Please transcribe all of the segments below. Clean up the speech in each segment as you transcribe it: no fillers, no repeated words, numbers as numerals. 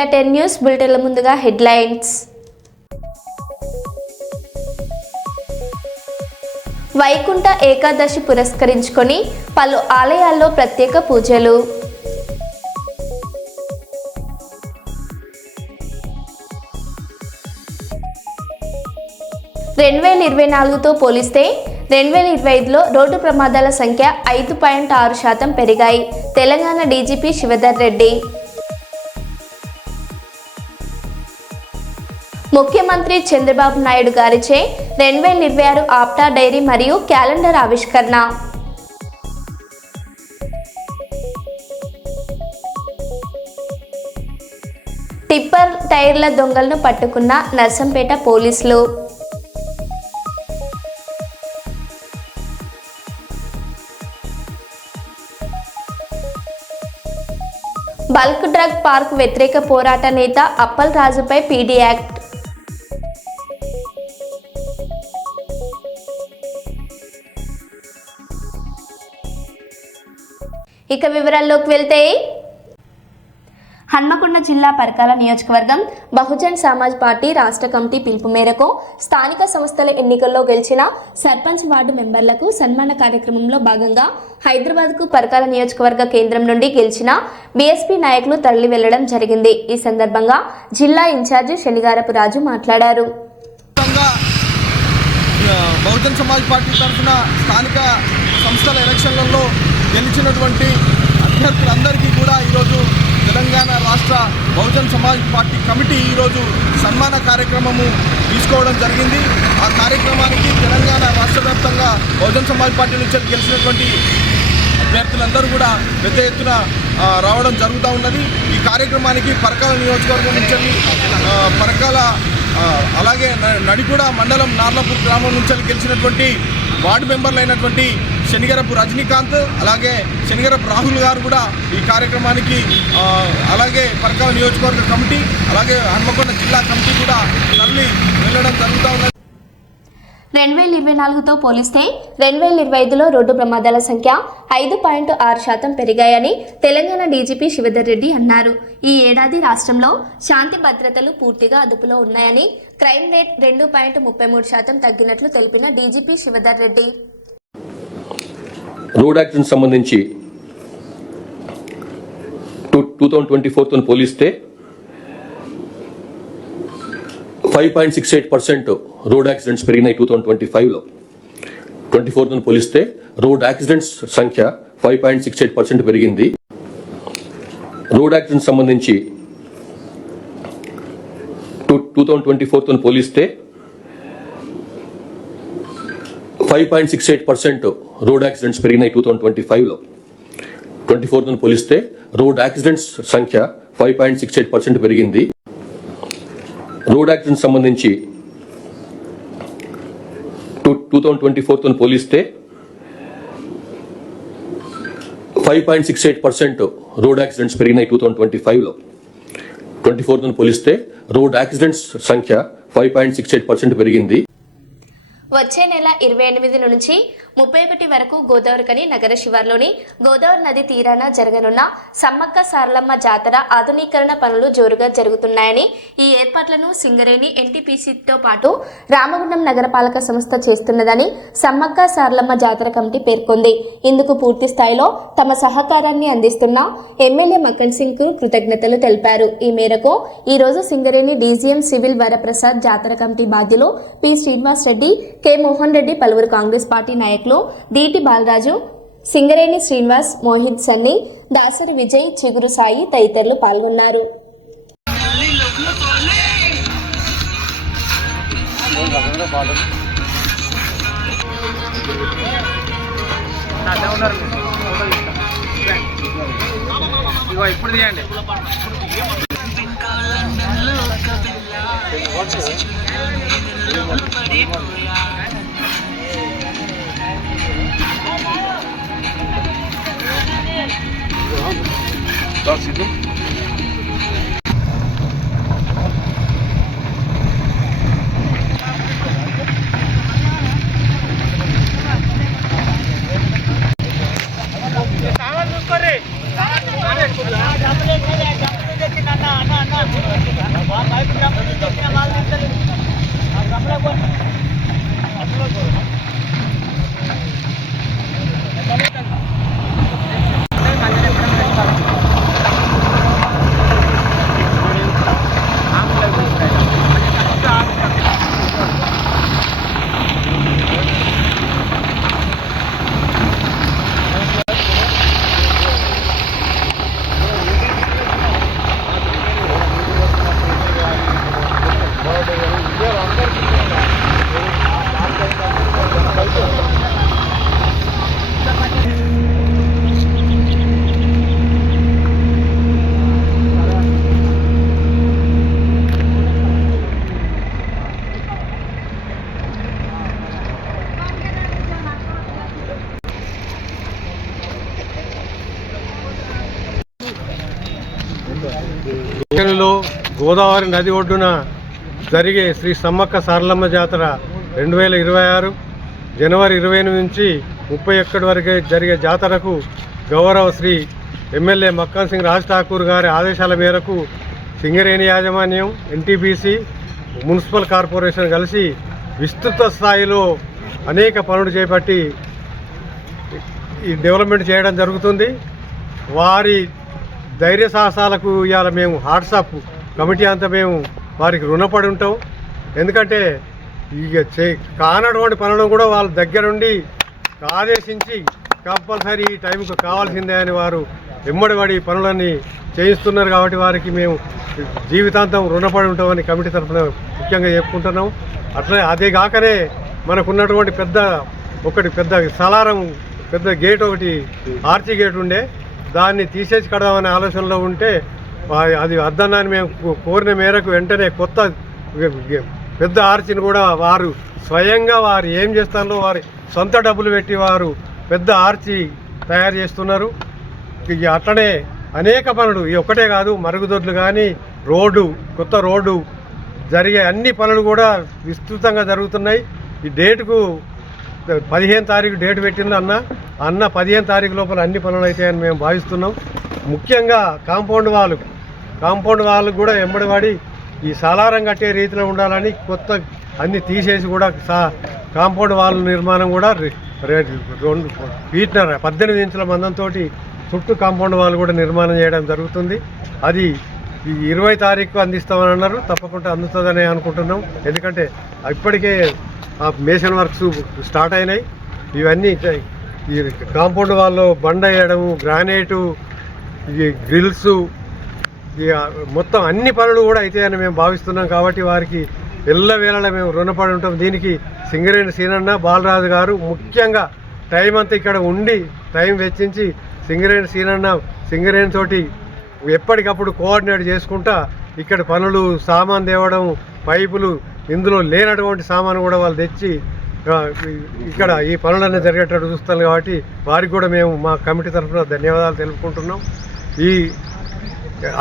India 10 news బులెటిన్ల ముందుగా headlines. Vaikuntha Ekadashi పురస్కరించుకొని పలు ఆలయాల్లో ప్రత్యేక పూజలు. తో పోలిస్తే 2025లో రోడ్డు ప్రమాదాల సంఖ్య 5.6% పెరిగాయి. తెలంగాణ డీజీపీ శివధర్ రెడ్డి. ముఖ్యమంత్రి చంద్రబాబు నాయుడు గారిచే 2026 ఆప్టా డైరీ మరియు క్యాలెండర్ ఆవిష్కరణ. టిప్పర్ టైర్ల దొంగలను పట్టుకున్న నర్సంపేట పోలీసులు. బల్క్ డ్రగ్ పార్క్ వ్యతిరేక పోరాట నేత అప్పల్ రాజుపై పీడీ యాక్ట్. ఇక వివరాల్లోకి వెళ్తే, హన్మకొండ జిల్లా పరకాల నియోజకవర్గం బహుజన్ సమాజ్ పార్టీ రాష్ట్ర కమిటీ పిలుపు మేరకు స్థానిక సంస్థల ఎన్నికల్లో గెలిచిన సర్పంచ్ వార్డు మెంబర్లకు సన్మాన కార్యక్రమంలో భాగంగా హైదరాబాద్కు పరకాల నియోజకవర్గ కేంద్రం నుండి గెలిచిన బీఎస్పీ నాయకులు తరలి వెళ్లడం జరిగింది. ఈ సందర్భంగా జిల్లా ఇన్ఛార్జి శనిగారపు రాజు మాట్లాడారు. బహుజన్ సమాజ్ పార్టీ తరఫున స్థానిక సంస్థల ఎలక్షన్లలో గెలిచినటువంటి అభ్యర్థులందరికీ కూడా ఈరోజు తెలంగాణ రాష్ట్ర బహుజన్ సమాజ్ పార్టీ కమిటీ ఈరోజు సన్మాన కార్యక్రమము తీసుకోవడం జరిగింది. ఆ కార్యక్రమానికి తెలంగాణ రాష్ట్ర వ్యాప్తంగా బహుజన్ సమాజ్ పార్టీ నుంచి గెలిచినటువంటి అభ్యర్థులందరూ కూడా పెద్ద ఎత్తున రావడం జరుగుతూ ఉన్నది. ఈ కార్యక్రమానికి పరకాల నియోజకవర్గం నుంచి పరకాల అలాగే నడిగూడ మండలం నార్లపూర్ గ్రామం నుంచి గెలిచినటువంటి వార్డు మెంబర్లు అయినటువంటి శనిగరపు రజనీకాంత్ అలాగే శనిగరపు రాహుల్ గారు కూడా ఈ కార్యక్రమానికి అలాగే పరకాల నియోజకవర్గ కమిటీ అలాగే హన్మకొండ జిల్లా కమిటీ కూడా తరలి వెళ్ళడం జరుగుతూ ఉన్నది. 2024తో పోలిస్తే 2025లో రోడ్డు ప్రమాదాల సంఖ్య 5.6% పెరిగాయని తెలంగాణ డీజీపీ శివధర్ రెడ్డి అన్నారు. ఈ ఏడాది రాష్ట్రంలో శాంతి భద్రతలు పూర్తిగా అదుపులో ఉన్నాయని, క్రైమ్ రేట్ 2.33% తగ్గినట్లు తెలిపిన DGP Shivadhar Reddy road accident సంబంధించి 2024తో పోలిస్తే 5.68% రోడ్ యాక్సిడెంట్స్ పెరిగినాయి. 2025లో 24తో పోలిస్తే రోడ్ యాక్సిడెంట్స్ సంఖ్య 5.68% పెరిగింది. రోడ్ యాక్సిడెంట్ సంబంధించి 2024తో పోలిస్తే 5.68% రోడ్ యాక్సిడెంట్స్ పెరిగినాయి. 2025లో 24తో పోలిస్తే రోడ్ యాక్సిడెంట్స్ సంఖ్య 5.68% పెరిగింది. రోడ్ యాక్సిడెంట్ సంబంధించి 2024తో పోలిస్తే 5.68% రోడ్ యాక్సిడెంట్స్ పెరిగినాయి. 2025లో 24తో పోలిస్తే రోడ్ యాక్సిడెంట్స్ సంఖ్య 5.68% పెరిగింది. వచ్చే నెల 28 నుంచి 31 వరకు గోదావరికని నగర శివార్లోని గోదావరి నది తీరాన జరగనున్న సమ్మక్క సారలమ్మ జాతర ఆధునీకరణ పనులు జోరుగా జరుగుతున్నాయని, ఈ ఏర్పాట్లను సింగరేణి ఎన్టీపీసీతో పాటు రామగుండం నగరపాలక సంస్థ చేస్తున్నదని సమ్మక్క సారలమ్మ జాతర కమిటీ పేర్కొంది. ఇందుకు పూర్తి స్థాయిలో తమ సహకారాన్ని అందిస్తున్న ఎమ్మెల్యే మక్కన్ సింగ్ కు కృతజ్ఞతలు తెలిపారు. ఈ మేరకు ఈ రోజు సింగరేణి డీజీఎం సివిల్ వరప్రసాద్ జాతర కమిటీ బాధ్యులు పి శ్రీనివాస్ రెడ్డి, కె మోహన్ రెడ్డి, పలువురు కాంగ్రెస్ పార్టీ నాయకులు దీటి బాలరాజు, సింగరేణి శ్రీనివాస్, మోహిత్ సన్ని, దాసరి విజయ్, చిగురు సాయి తదితరులు పాల్గొన్నారు. గోదావరి నది ఒడ్డున జరిగే శ్రీ సమ్మక్క సారలమ్మ జాతర 2026 జనవరి 28 నుంచి 31 వరకు జరిగే జాతరకు గౌరవ శ్రీ ఎమ్మెల్యే మక్కన్ సింగ్ రాజ్ ఠాకూర్ గారి ఆదేశాల మేరకు సింగరేణి యాజమాన్యం, ఎన్టీపీసీ, మున్సిపల్ కార్పొరేషన్ కలిసి విస్తృత స్థాయిలో అనేక పనులు చేపట్టి ఈ డెవలప్మెంట్ చేయడం జరుగుతుంది. వారి ధైర్య సాహసాలకు ఇవాళ మేము వాట్సాప్ కమిటీ అంతా మేము వారికి రుణపడి ఉంటాం. ఎందుకంటే ఇక కానటువంటి పనులను కూడా వాళ్ళ దగ్గరుండి ఆదేశించి కంపల్సరీ ఈ టైంకు కావాల్సిందే అని వారు ఎమ్మడిపడి పనులన్నీ చేయిస్తున్నారు. కాబట్టి వారికి మేము జీవితాంతం రుణపడి ఉంటామని కమిటీ తరఫున ముఖ్యంగా చెప్పుకుంటున్నాం. అట్లే అదే కాకనే మనకున్నటువంటి పెద్ద సలారం పెద్ద గేట్ ఒకటి ఆర్చి గేట్ ఉండే, దాన్ని తీసేసి కడదామనే ఆలోచనలో ఉంటే అది అద్దన్నాన్ని మేము కోరిన మేరకు వెంటనే కొత్త పెద్ద ఆర్చిని కూడా వారు స్వయంగా వారు ఏం చేస్తారో వారి సొంత డబ్బులు పెట్టి వారు పెద్ద ఆర్చి తయారు చేస్తున్నారు. అట్లనే అనేక పనులు ఈ ఒక్కటే కాదు, మరుగుదొడ్లు కానీ కొత్త రోడ్డు జరిగే అన్ని పనులు కూడా విస్తృతంగా జరుగుతున్నాయి. ఈ డేటుకు 15 తారీఖు డేట్ పెట్టింది అన్న 15 తారీఖు లోపల అన్ని పనులు అవుతాయని మేము భావిస్తున్నాం. ముఖ్యంగా కాంపౌండ్ వాళ్ళు కూడా ఎంబడిపడి ఈ సాలారం కట్టే రీతిలో ఉండాలని కొత్త అన్ని తీసేసి కూడా కాంపౌండ్ వాళ్ళ నిర్మాణం కూడా 18 ఇంచుల మందంతో చుట్టూ కాంపౌండ్ వాళ్ళు కూడా నిర్మాణం చేయడం జరుగుతుంది. అది ఈ 20 తారీఖు అందిస్తామని అన్నారు. తప్పకుండా అందుతుందని అనుకుంటున్నాం. ఎందుకంటే ఇప్పటికే మేషన్ వర్క్స్ స్టార్ట్ అయినాయి. ఇవన్నీ ఈ కాంపౌండ్ వాళ్ళు బండ వేయడము, గ్రానైటు, ఈ గ్రిల్స్, మొత్తం అన్ని పనులు కూడా అవుతాయని మేము భావిస్తున్నాం. కాబట్టి వారికి ఎల్లవేళలా మేము రుణపడి ఉంటాం. దీనికి సింగరేణి సీనన్న, బాలరాజు గారు ముఖ్యంగా టైం అంతా ఇక్కడ ఉండి టైం వెచ్చించి సింగరేణి తోటి ఎప్పటికప్పుడు కోఆర్డినేట్ చేసుకుంటా ఇక్కడ పనులు, సామాన్ తేవడం, పైపులు, ఇందులో లేనటువంటి సామాను కూడా వాళ్ళు తెచ్చి ఇక్కడ ఈ పనులన్నీ జరిగేటట్టు చూస్తాం. కాబట్టి వారికి కూడా మేము మా కమిటీ తరఫున ధన్యవాదాలు తెలుపుకుంటున్నాం. ఈ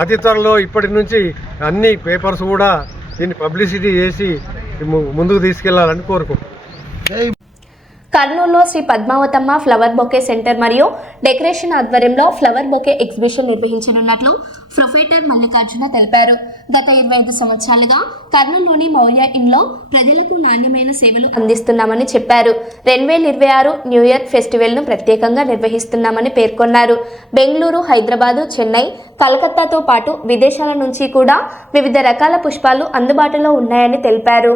అతి త్వరలో ఇప్పటి నుంచి అన్ని పేపర్స్ కూడా దీన్ని పబ్లిసిటీ చేసి ముందుకు తీసుకెళ్లాలని కోరుకుంటున్నాం. కర్నూలులో Shri Padmavathamma flower bouquet centre మరియు డెకరేషన్ ఆధ్వర్యంలో ఫ్లవర్ బొకే ఎగ్జిబిషన్ నిర్వహించనున్నట్లు ప్రొఫెసర్ మల్లికార్జున తెలిపారు. గత 25 సంవత్సరాలుగా కర్నూలులోని మౌర్య ఇన్లో ప్రజలకు నాణ్యమైన సేవలు అందిస్తున్నామని చెప్పారు. 2026 న్యూ ఇయర్ ఫెస్టివల్ను ప్రత్యేకంగా నిర్వహిస్తున్నామని పేర్కొన్నారు. బెంగళూరు, హైదరాబాదు, చెన్నై, కలకత్తాతో పాటు విదేశాల నుంచి కూడా వివిధ రకాల పుష్పాలు అందుబాటులో ఉన్నాయని తెలిపారు.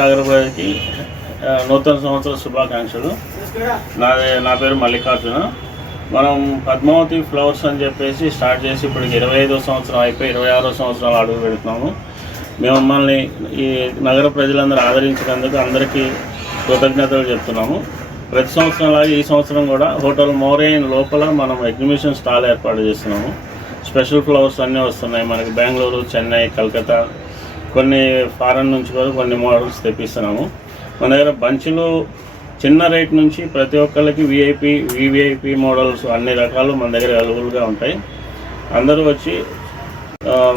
నగర ప్రజలకి నూతన సంవత్సర శుభాకాంక్షలు. నా పేరు మల్లికార్జున. మనం పద్మావతి ఫ్లవర్స్ అని చెప్పేసి స్టార్ట్ చేసి ఇప్పుడు 25వ సంవత్సరం అయిపోయి 26వ సంవత్సరాలు అడుగు పెడుతున్నాము. మిమ్మల్ని ఈ నగర ప్రజలందరూ ఆదరించినందుకు అందరికీ కృతజ్ఞతలు చెప్తున్నాము. ప్రతి సంవత్సరం లాగా ఈ సంవత్సరం కూడా హోటల్ మౌర్యన్ లోపల మనం ఎగ్జిబిషన్ స్టాల్ ఏర్పాటు చేస్తున్నాము. స్పెషల్ ఫ్లవర్స్ అన్నీ వస్తున్నాయి మనకి. బెంగళూరు, చెన్నై, కలకత్తా, కొన్ని ఫారెన్ నుంచి కూడా కొన్ని మోడల్స్ తెప్పిస్తున్నాము. మన దగ్గర బంచులు చిన్న రేట్ నుంచి ప్రతి ఒక్కరికి వివిఐపి మోడల్స్ అన్ని రకాలు మన దగ్గర అవైలబుల్గా ఉంటాయి. అందరూ వచ్చి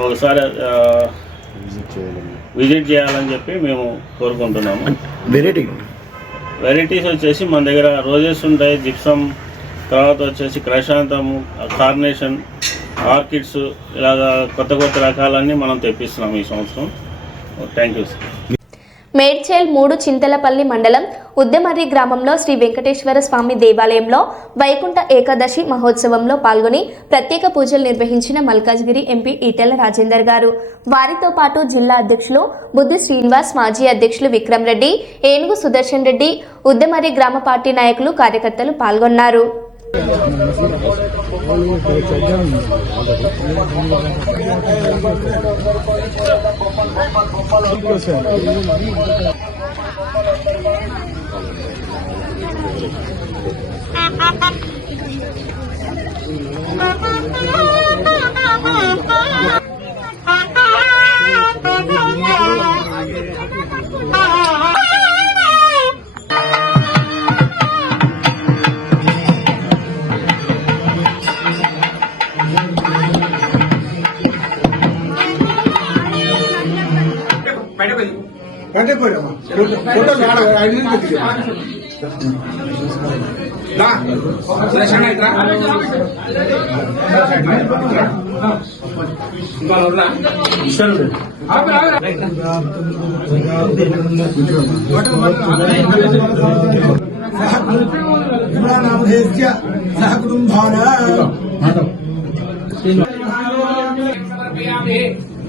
ఒకసారి విజిట్ చేయాలని చెప్పి మేము కోరుకుంటున్నాము. వెరైటీస్ వచ్చేసి మన దగ్గర రోజెస్ ఉంటాయి, జిప్సమ్, తర్వాత వచ్చేసి క్రషాంతము, కార్నేషన్, ఆర్కిడ్స్, ఇలాగా కొత్త కొత్త రకాలన్నీ మనం తెప్పిస్తున్నాం ఈ సంవత్సరం. Thank you sir. Medchal 3 Chintalapalli మండలం ఉద్దెమర్రి గ్రామంలో శ్రీ వెంకటేశ్వర స్వామి దేవాలయంలో వైకుంఠ ఏకాదశి మహోత్సవంలో పాల్గొని ప్రత్యేక పూజలు నిర్వహించిన మల్కాజ్గిరి ఎంపీ ఈటెల రాజేందర్ గారు. వారితో పాటు జిల్లా అధ్యక్షులు బుద్ధి శ్రీనివాస్, మాజీ అధ్యక్షులు విక్రమ్ రెడ్డి, ఏనుగు సుదర్శన్ రెడ్డి, ఉద్దెమర్రి గ్రామ పార్టీ నాయకులు, కార్యకర్తలు పాల్గొన్నారు.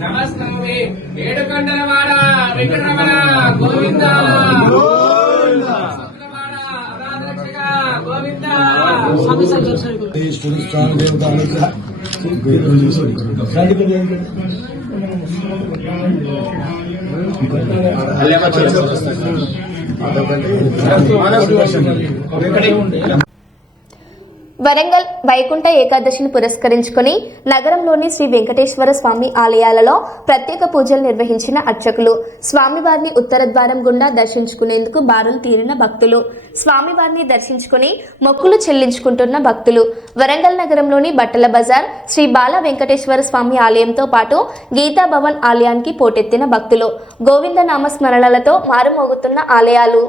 నమస్కారం. ఏడుకొండలవాడ వెంకటరమణ గోవింద గోవింద. వరంగల్ వైకుంఠ ఏకాదశిని పురస్కరించుకొని నగరంలోని శ్రీ వెంకటేశ్వర స్వామి ఆలయాలలో ప్రత్యేక పూజలు నిర్వహించిన అర్చకులు, స్వామివారిని ఉత్తర ద్వారం గుండా దర్శించుకునేందుకు బారులు తీరిన భక్తులు, స్వామివారిని దర్శించుకుని మొక్కులు చెల్లించుకుంటున్న భక్తులు. వరంగల్ నగరంలోని బట్టల బజార్ శ్రీ బాల వెంకటేశ్వర స్వామి ఆలయంతో పాటు గీతా భవన్ ఆలయానికి పోటెత్తిన భక్తులు. గోవింద నామ స్మరణలతో మారుమోగుతున్న ఆలయాలు.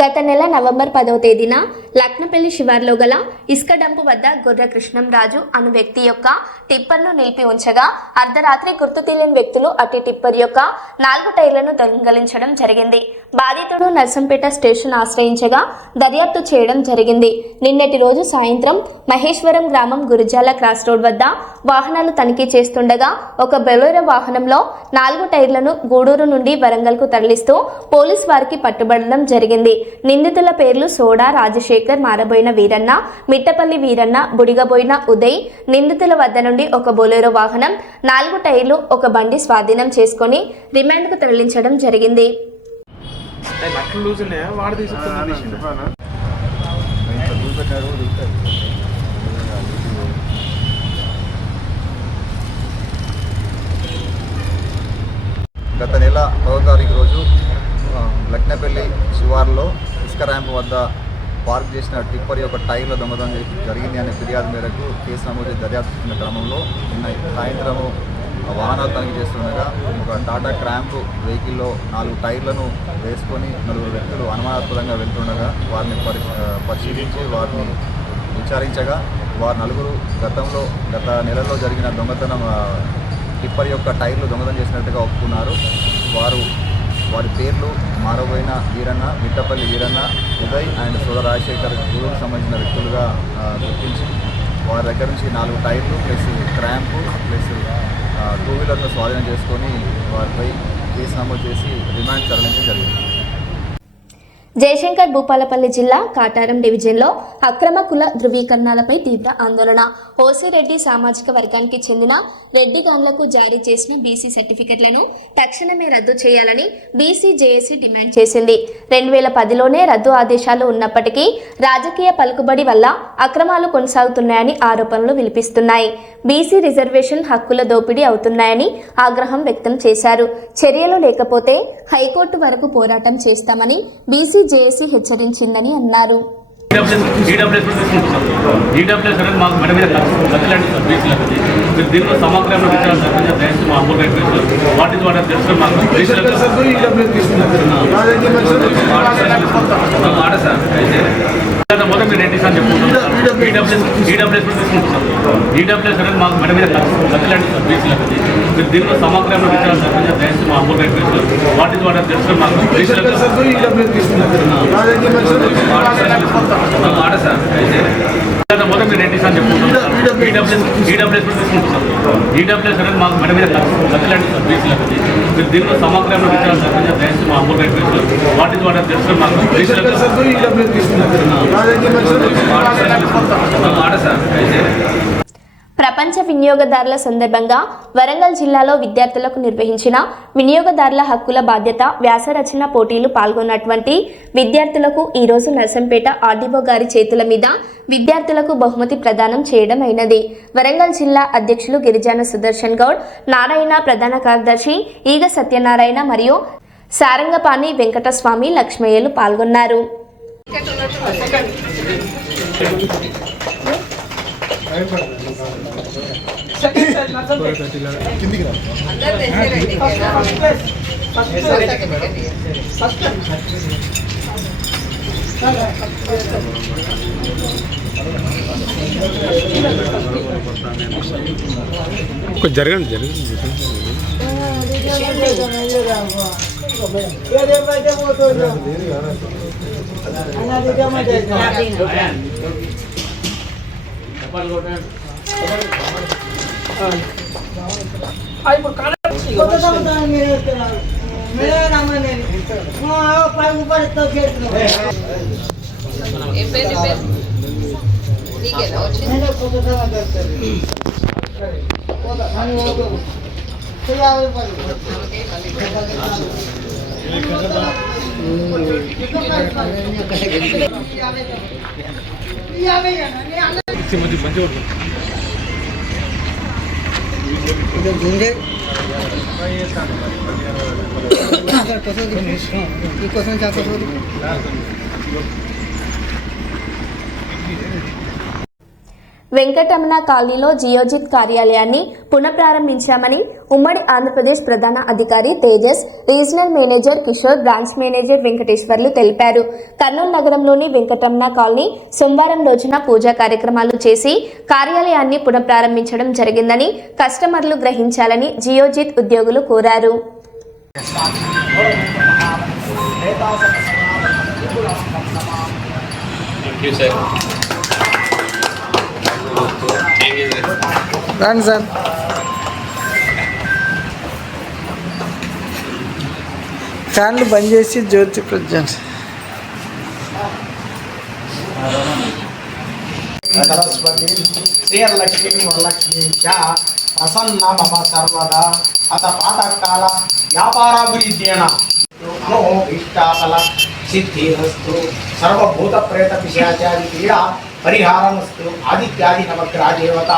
గత నెల నవంబర్ 10వ తేదీన లక్నపల్లి శివార్లో గల ఇసుక డంపు వద్ద గొర్రె కృష్ణంరాజు అను వ్యక్తి యొక్క టిప్పర్ను నిలిపి ఉంచగా అర్ధరాత్రి గుర్తు తెలియని వ్యక్తులు అట్టి టిప్పర్ యొక్క 4 టైర్లను దొంగిలించడం జరిగింది. బాధితుడు నర్సంపేట స్టేషన్ ఆశ్రయించగా దర్యాప్తు చేయడం జరిగింది. నిన్నటి రోజు సాయంత్రం మహేశ్వరం గ్రామం గురిజాల క్రాస్ రోడ్ వద్ద వాహనాలు తనిఖీ చేస్తుండగా ఒక బెలోరో వాహనంలో 4 టైర్లను గూడూరు నుండి వరంగల్కు తరలిస్తూ పోలీస్ వారికి పట్టుబడడం జరిగింది. నిందితుల పేర్లు సోడా రాజశేఖర్, మారబోయిన వీరన్న, మిట్టపల్లి వీరన్న, బుడిగబోయిన ఉదయ్. నిందితుల వద్ద నుండి ఒక బొలెరో వాహనం, 4 టైర్లు, ఒక బండి స్వాధీనం చేసుకుని రిమాండ్కు తరలించడం జరిగింది. గత నెల 10వ తారీఖు రోజు లక్నపల్లి శివార్లో ఇసుక ర్యాంప్ వద్ద పార్క్ చేసిన టిప్పర్ యొక్క టైర్ల దొంగతనం జరిగింది అనే ఫిర్యాదు మేరకు కేసు నమోదు దర్యాప్తున్న క్రమంలో నిన్న సాయంత్రము వాహనాలు తనిఖీ చేస్తుండగా ఒక టాటా క్రాంప్ వెహికల్లో 4 టైర్లను వేసుకొని 4 వ్యక్తులు అనుమానాస్పదంగా వెళ్తుండగా వారిని పరిశీలించి వారిని విచారించగా వారు 4 గత నెలలో జరిగిన దొంగతనం టిప్పర్ యొక్క టైర్లు దొంగతనం చేసినట్టుగా ఒప్పుకున్నారు. వారి పేర్లు మారబోయిన వీరన్న, మిట్టపల్లి వీరన్న, ఉదయ్ అండ్ సోదర రాజశేఖర్ గురువుకు సంబంధించిన వ్యక్తులుగా గుర్తించి వారి దగ్గర నుంచి 4 టైర్లు ప్లస్ క్రాంపు ప్లస్ 2 వీలర్ను స్వాధీనం చేసుకొని వారిపై కేసు నమోదు చేసి రిమాండ్ తరలించడం జరిగింది. జయశంకర్ భూపాలపల్లి జిల్లా కాటారం డివిజన్లో అక్రమ కుల ధృవీకరణలపై తీవ్ర ఆందోళన. ఓసిరెడ్డి సామాజిక వర్గానికి చెందిన రెడ్డి గౌన్లకు జారీ చేసిన బీసీ సర్టిఫికెట్లను తక్షణమే రద్దు చేయాలని బీసీ జేఏసీ డిమాండ్ చేసింది. 2010లోనే రద్దు ఆదేశాలు ఉన్నప్పటికీ రాజకీయ పలుకుబడి వల్ల అక్రమాలు కొనసాగుతున్నాయని ఆరోపణలు వినిపిస్తున్నాయి. బీసీ రిజర్వేషన్ హక్కుల దోపిడీ అవుతున్నాయని ఆగ్రహం వ్యక్తం చేశారు. చర్యలు లేకపోతే హైకోర్టు వరకు పోరాటం చేస్తామని బీసీ జేఏసీ హెచ్చరించిందని అన్నారు. దీనిలో సమగ్రంగా మొదటి మీరు ఏంటి సార్ చెప్పుకుంటున్నారు. ఈడబ్ల్యూఎస్ తీసుకుంటున్నారు. ఈడబ్ల్యూఎస్ అనేది మాకు మెడ మీద ఖర్చులాంటి బీసీలకు మీరు దీనిలో సమగ్రంగా దయచేసి మా అమౌంట్ అయిపోయింది. వాటి ద్వారా తెలుసు మాకు ఆడ సార్ మొదటి మీరు ఏంటి సార్ చెప్పుకుంటున్నారు. ఈడబ్ల్యూఎస్ తీసుకుంటున్నారు. ఈడబ్ల్యూఎస్ అనేది మాకు మెడ మీద ఖర్చులాంటి బీసీలకు మీరు దీనిలో సమగ్రంగా దయచేసి మా అమౌంట్ అయిపోయింది. వాటి ద్వారా తెలుసు మాకు ప్రపంచ వినియోగదారుల సందర్భంగా వరంగల్ జిల్లాలో విద్యార్థులకు నిర్వహించిన వినియోగదారుల హక్కుల బాధ్యత వ్యాసరచన పోటీలు పాల్గొన్నటువంటి విద్యార్థులకు ఈరోజు నర్సంపేట ఆర్డీఓ గారి చేతుల మీద విద్యార్థులకు బహుమతి ప్రదానం చేయడం అయినది. వరంగల్ జిల్లా అధ్యక్షులు గిరిజన సుదర్శన్ గౌడ్, నారాయణ ప్రధాన కార్యదర్శి ఈగ సత్యనారాయణ మరియు సారంగపాణి వెంకటస్వామి లక్ష్మయ్యలు పాల్గొన్నారు. జరగండి వెంకటరమణ కాలనీలో జియోజిత్ కార్యాలయాన్ని పునఃప్రారంభించామని ఉమ్మడి ఆంధ్రప్రదేశ్ ప్రధాన అధికారి Tejas, regional manager Kishore, branch manager Venkateswarlu తెలిపారు. కర్నూలు నగరంలోని వెంకటరమణ కాలనీ సోమవారం రోజున పూజా కార్యక్రమాలు చేసి కార్యాలయాన్ని పునఃప్రారంభించడం జరిగిందని కస్టమర్లు గ్రహించాలని జియోజిత్ ఉద్యోగులు కోరారు. రండి సార్. ఫ్యాన్లు బంద్ చేసి జ్యోతి ప్రజ్ఞ సరస్వతి శ్రీలక్ష్మీ వరలక్ష్మీ ప్రసన్న మమ సర్వదా అత పాతకాల వ్యాపారాభివృద్ధ్యేన ఇష్టాఫల సిద్ధిరస్తు సర్వభూత ప్రేత పిశాచాది పీడా పరిహారమస్తు ఆదిత్యాది నవగ్రహ దేవత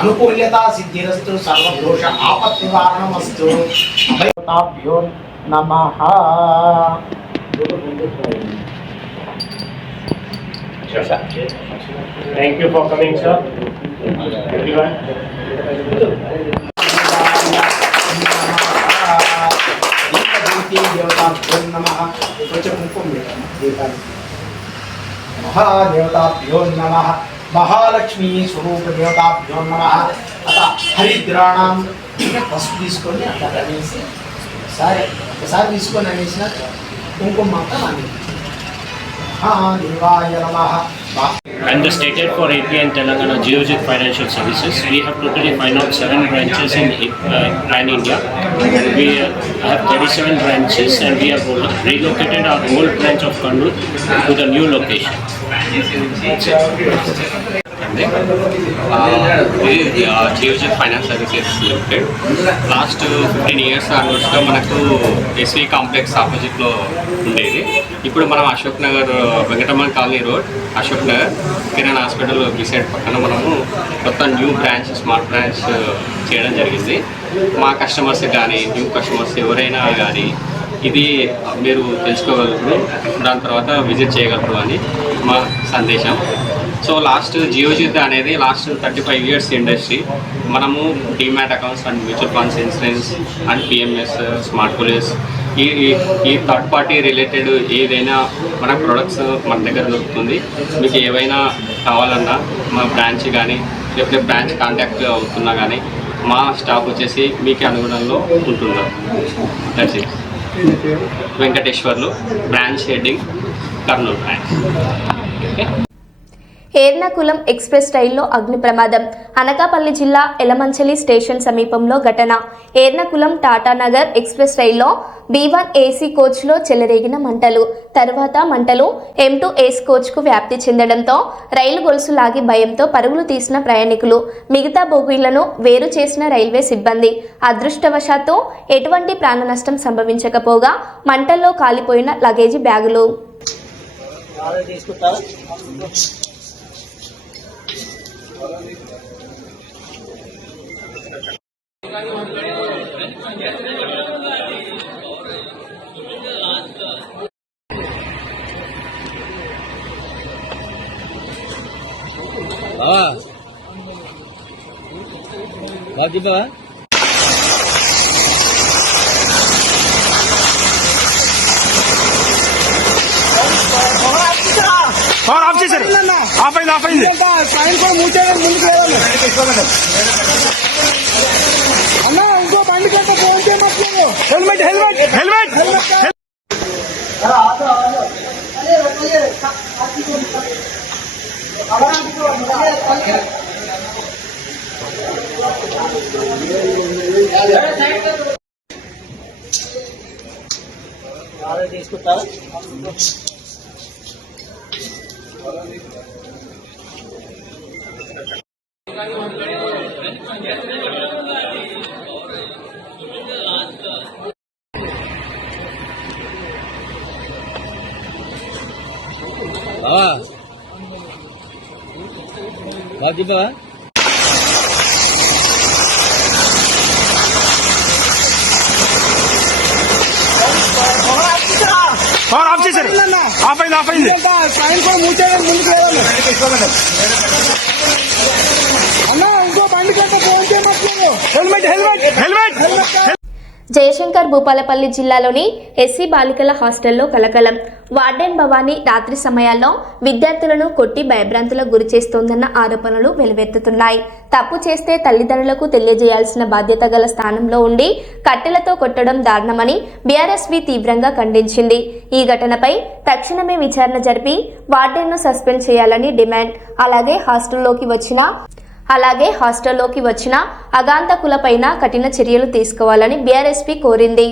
అనుకూల్యత సిద్ధిరస్తు సర్వదోష ఆపత్ నివారణమస్తు. అభయతాభ్యో నమః. Thank you for coming, sir. Everyone. దేవతాభ్యో నమః. మహాదేవతాభ్యో నమః. మహాలక్ష్మీ స్వరూప దేవతాభ్యో నమః. అత హరిద్రాణం పసుపు తీసుకొని అట్లా అనేసి ఒకసారి తీసుకొని అనేసిన కుంకుమ మాత్రం అని महादेवाय नमः। I'm the state head for AP and Telangana Geojit Financial Services. We have totally 507 branches in Pan India. We have 37 branches and we have relocated our old branch of Kannur to the new location. ఇది Geojit finance services limited. Last 15 years ఆల్మోస్ట్గా మనకు SV complex ఆపోజిట్లో ఉండేది. ఇప్పుడు మనం Ashok Nagar Venkataramana colony road, Ashok Nagar Kiran hospital beside పక్కన మనము కొత్త న్యూ బ్రాంచ్, స్మార్ట్ బ్రాంచ్ చేయడం జరిగింది. మా కస్టమర్స్ కానీ న్యూ కస్టమర్స్ ఎవరైనా కానీ ఇది మీరు తెలుసుకోగలరు, దాని తర్వాత విజిట్ చేయగలరు అని మా సందేశం. సో లాస్ట్ జియోజిత్ అనేది లాస్ట్ 35 ఇయర్స్ ఇండస్ట్రీ. మనము demat accounts and mutual funds, insurance and PMS, smart police, ఈ థర్డ్ పార్టీ రిలేటెడ్ ఏదైనా మన ప్రొడక్ట్స్ మన దగ్గర దొరుకుతుంది. మీకు ఏవైనా కావాలన్నా మా బ్రాంచ్ కానీ లేకపోతే బ్రాంచ్ కాంటాక్ట్ అవుతున్నా కానీ మా స్టాఫ్ వచ్చేసి మీకు అనుగుణంలో ఉంటుందా. That's it. Venkateswarlu, branch heading, Kurnool branch. Okay. Ernakulam express రైల్లో అగ్ని ప్రమాదం. అనకాపల్లి జిల్లా ఎలమంచలి స్టేషన్ సమీపంలో ఘటన. ఎర్నాకులం టాటానగర్ ఎక్స్ప్రెస్ రైల్లో B1 AC కోచ్లో చెలరేగిన మంటలు. తర్వాత మంటలు M2 AC కోచ్కు వ్యాప్తి చెందడంతో రైలు గొలుసు లాగి భయంతో పరుగులు తీసిన ప్రయాణికులు, మిగతా బోగీలను వేరు చేసిన రైల్వే సిబ్బంది. అదృష్టవశాత్తు ఎటువంటి ప్రాణ నష్టం సంభవించకపోగా మంటల్లో కాలిపోయిన లగేజీ బ్యాగులు. అన్నా ఇంకో బండి కంటే ఫోన్ చేయమట్లేదు. Helmet helmet helmet helmet. తీసుకుంటారు. ఆఫ్ చేశారు. ఆఫైంది ఆఫైంది. అన్నా ఇంకో బండి కంటే ఫోన్ చేయమట్లేదు. Helmet helmet helmet helmet. Jayashankar Bhupalpally జిల్లాలోని ఎస్సీ బాలికల హాస్టల్లో కలకలం. వార్డెన్ భవానీ రాత్రి సమయాల్లో విద్యార్థులను కొట్టి భయభ్రాంతులకు గురి చేస్తోందన్న ఆరోపణలు వెలువెత్తుతున్నాయి. తప్పు చేస్తే తల్లిదండ్రులకు తెలియజేయాల్సిన బాధ్యత గల స్థానంలో ఉండి కట్టెలతో కొట్టడం దారుణమని బీఆర్ఎస్వి తీవ్రంగా ఖండించింది. ఈ ఘటనపై తక్షణమే విచారణ జరిపి వార్డెన్ను సస్పెండ్ చేయాలని డిమాండ్. అలాగే హాస్టల్లోకి వచ్చిన అగాంతకులపైన కఠిన చర్యలు తీసుకోవాలని బీఆర్ఎస్పీ కోరింది.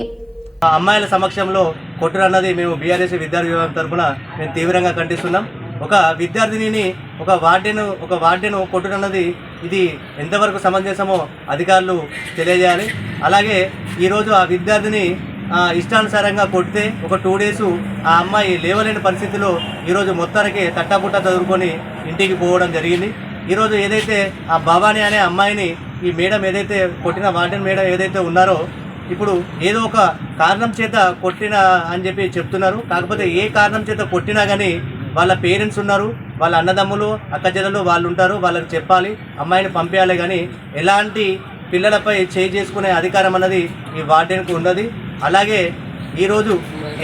అమ్మాయిల సమక్షంలో కొట్టురన్నది మేము బీఆర్ఎస్ విద్యార్థి విభాగం తరఫున మేము తీవ్రంగా ఖండిస్తున్నాం. ఒక విద్యార్థిని ఒక వార్డెను కొట్టురన్నది ఇది ఎంతవరకు సమంజసమో అధికారులు తెలియజేయాలి. అలాగే ఈరోజు ఆ విద్యార్థిని ఇష్టానుసారంగా కొడితే ఒక 2 days ఆ అమ్మాయి లేవలేని పరిస్థితిలో ఈరోజు మొత్తానికి తట్టాపుట్ట చదువుకొని ఇంటికి పోవడం జరిగింది. ఈరోజు ఏదైతే ఆ భవానీ అనే అమ్మాయిని ఈ మేడం ఏదైతే కొట్టిన వార్డెన్ మేడం ఏదైతే ఉన్నారో ఇప్పుడు ఏదో ఒక కారణం చేత కొట్టిన అని చెప్పి చెప్తున్నారు. కాకపోతే ఏ కారణం చేత కొట్టినా కానీ వాళ్ళ పేరెంట్స్ ఉన్నారు, వాళ్ళ అన్నదమ్ములు అక్కచెల్లెలు వాళ్ళు ఉంటారు, వాళ్ళకి చెప్పాలి, అమ్మాయిని పంపించాలి. కానీ ఎలాంటి పిల్లలపై చేయి చేసుకునే అధికారం అన్నది ఈ వార్డెన్కు ఉన్నది. అలాగే ఈరోజు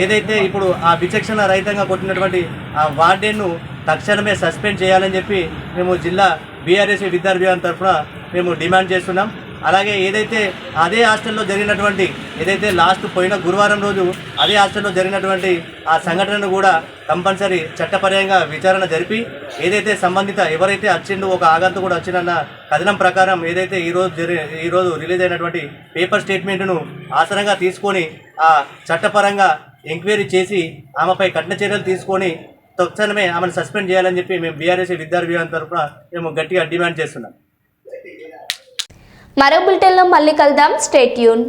ఏదైతే ఇప్పుడు ఆ విచక్షణ రహితంగా కొట్టినటువంటి ఆ వార్డెన్ను తక్షణమే సస్పెండ్ చేయాలని చెప్పి మేము జిల్లా బీఆర్ఎస్ విద్యార్థి విభాగం తరఫున మేము డిమాండ్ చేస్తున్నాం. అలాగే ఏదైతే అదే హాస్టల్లో జరిగినటువంటి ఏదైతే లాస్ట్ పోయిన గురువారం రోజు అదే హాస్టల్లో జరిగినటువంటి ఆ సంఘటనను కూడా కంపల్సరీ చట్టపరంగా విచారణ జరిపి ఏదైతే సంబంధిత ఎవరైతే వచ్చిండో ఒక ఆగంతుకుడు వచ్చినన్న కథనం ప్రకారం ఏదైతే ఈరోజు రిలీజ్ అయినటువంటి పేపర్ స్టేట్మెంట్ను ఆసరంగా తీసుకొని ఆ చట్టపరంగా ఎంక్వైరీ చేసి ఆమెపై కఠిన చర్యలు తీసుకొని తక్షణమే ఆమెను సస్పెండ్ చేయాలని చెప్పి మేము బీఆర్ఎస్ విద్యార్థి విభాగం తరఫున మేము గట్టిగా డిమాండ్ చేస్తున్నాం. మరో బులెటిన్లో మళ్ళీ కలుద్దాం. Stay tune.